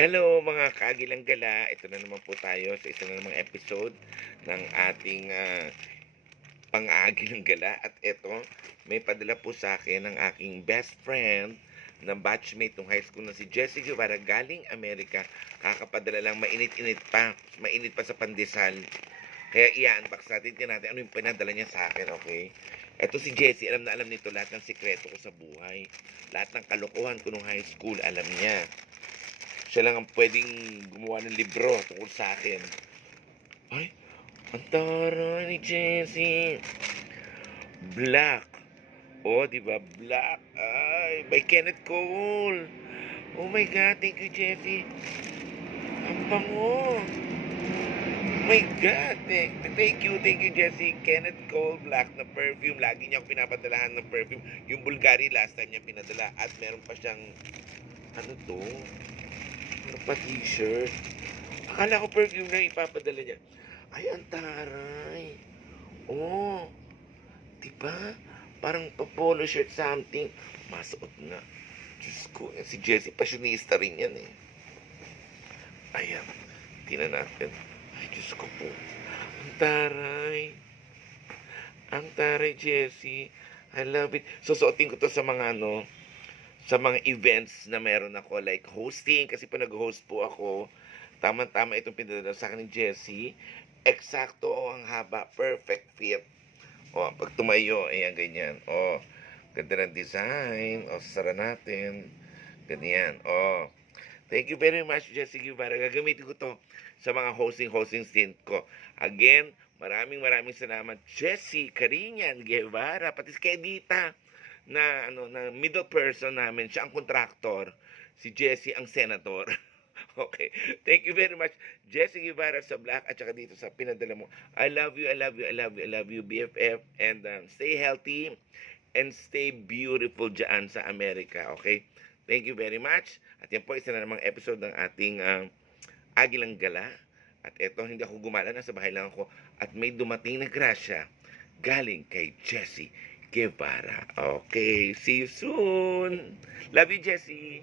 Hello mga kaagilang gala, ito na naman po tayo sa isa na namang episode ng ating pang-aagilang gala. At ito, may padala po sa akin ng aking best friend na batchmate ng high school na si Jessie Guevara galing Amerika. Kakapadala lang, mainit pa sa pandesal. Kaya i-unbox natin, tingnan natin ano yung pinadala niya sa akin, okay? Ito si Jessie, alam na alam nito lahat ng sikreto ko sa buhay. Lahat ng kalokohan ko nung high school, alam niya. Siya lang ang pwedeng gumawa ng libro tungkol sa akin. Ay, ang taray ni Jessie. Black. Oh, di ba? Black. Ay, by Kenneth Cole. Oh my God, thank you, Jessie. Ang bango. Oh my God, thank you, Jessie. Kenneth Cole Black na perfume. Lagi niya ako pinapadalahan ng perfume. Yung Bulgari last time niya pinadala. At meron pa siyang, ano to? Meron pa t-shirt. Akala ko perfume na ipapadala niya. Ay, ang taray. Oh, diba? Parang pa-polo shirt something. Masuot nga. Diyos ko, si Jessie, passionista rin yan eh. Ayan, tingnan natin. Ay, Diyos ko po. Ang taray. Ang taray, Jessie. I love it. Susuotin ko to sa mga sa mga events na meron ako, like hosting, kasi pa nag-host po ako. Tama-tama itong pinadala sa akin ni Jessie. Eksakto ang haba, perfect fit. O, pag tumayo, ayan, ganyan. O, ganda ng design. O, sasara natin. Ganyan. O, thank you very much, Jessie Guevara. Gagamitin ko to sa mga hosting stint ko. Again, maraming salamat, Jessie Carinian Guevara, pati si Kedita na na middle person namin, siya ang contractor, si Jessie ang senator. Okay. Thank you very much, Jessie Guevara sa Black at saka dito sa pinadala mo. I love you, I love you, I love you, I love you, BFF, and stay healthy and stay beautiful dyan sa Amerika, okay? Thank you very much. At yan po, isa na namang episode ng ating Agilang Gala. At eto, hindi ako gumala, nasa bahay lang ako. At may dumating na grasya galing kay Jessie Guevara. Okay, see you soon. Love you, Jessie.